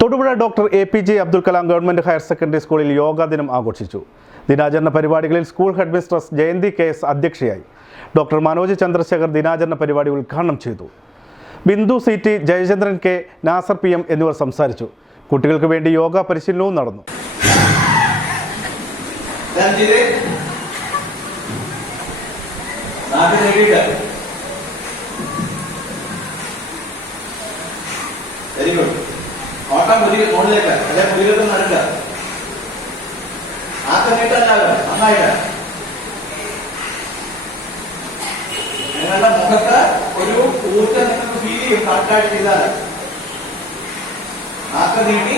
Thodupuzha doctor A P J Abdul Kalam government higher secondary സ്കൂളിൽ യോഗാ ദിനം ആഘോഷിച്ചു. ദിനാചരണ പരിപാടികളിൽ school headmistress Jayanthi K S അധ്യക്ഷയായി. ഡോക്ടർ മനോജ് ചന്ദ്രശേഖർ ദിനാചരണ പരിപാടി ഉദ്ഘാടനം ചെയ്തു. Bindu C T Jayachandran K Nasar P M എന്നിവർ സംസാരിച്ചു. കുട്ടികൾക്ക് വേണ്ടി യോഗ പരിശീലനവും നടന്നു. ഓട്ടം മുരുക മുകളിലേക്ക് അല്ലെ മുരുകത്ത് നടക്കുക ആക്കം നീട്ടല്ലാവരും നന്നായിട്ട് നിങ്ങളുടെ മുഖത്ത് ഒരു ഊർജം നിങ്ങൾക്ക് ഫീൽ ചെയ്യും കറക്റ്റായിട്ട് ചെയ്താൽ. ആക്കം നീട്ടി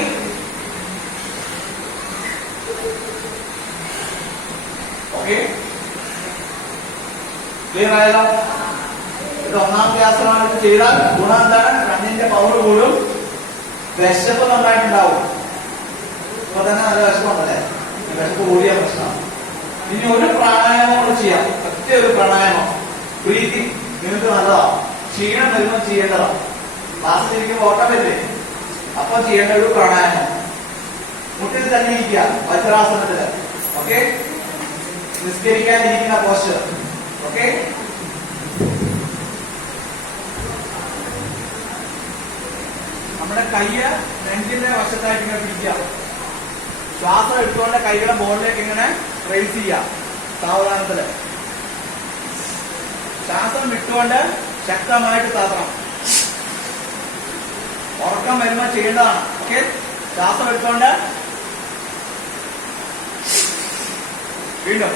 ഓക്കെ ക്ലിയർ ആയല്ലോ? ഇത് ഒന്നാമത്തെ ആസനമാണ് ഇത് ചെയ്താൽ ഗുണം എന്താണ്? കണ്ണിന്റെ പവർ കൂടും. വിശപ്പ് നന്നായിട്ടുണ്ടാവും ഇപ്പൊ തന്നെ നല്ല വിശപ്പുണ്ടല്ലേ? വിശപ്പ് കൂടിയ പ്രശ്നമാണ് ഇനി ഒരു പ്രാണായാമം കൂടെ ചെയ്യാം. ഒറ്റ ഒരു പ്രാണായാമം. ബ്രീതിങ് നിങ്ങൾക്ക് നല്ലതാ. ക്ഷീണം വരുമ്പോൾ ചെയ്യേണ്ടതാ. ക്ലാസ്സിൽ ഇരിക്കുമ്പോൾ ഓട്ടം വരില്ലേ? അപ്പൊ ചെയ്യേണ്ട ഒരു പ്രാണായാമം. മുട്ടിൽ തന്നെ ഇരിക്കുക. വജ്രാസനത്തിൽ. ഓക്കെ? നിസ്കരിക്കാനിരിക്കുന്ന പോസ്റ്റർ ഓക്കെ? നമ്മുടെ കയ്യ നെഞ്ചിന്റെ വശത്തായിട്ട് ഇങ്ങനെ പിടിക്കുക. ശ്വാസം എടുത്തുകൊണ്ട് കൈകളെ ബോർഡിലേക്ക് ഇങ്ങനെ റേസ് ചെയ്യുക. സാവധാനത്തിൽ ശ്വാസം വിട്ടുകൊണ്ട് ശക്തമായിട്ട് താത്തണം. ഉറക്കം വരുമ്പോൾ ചെയ്യേണ്ടതാണ്. ഓക്കെ ശ്വാസം എടുത്തുകൊണ്ട് വീണ്ടും.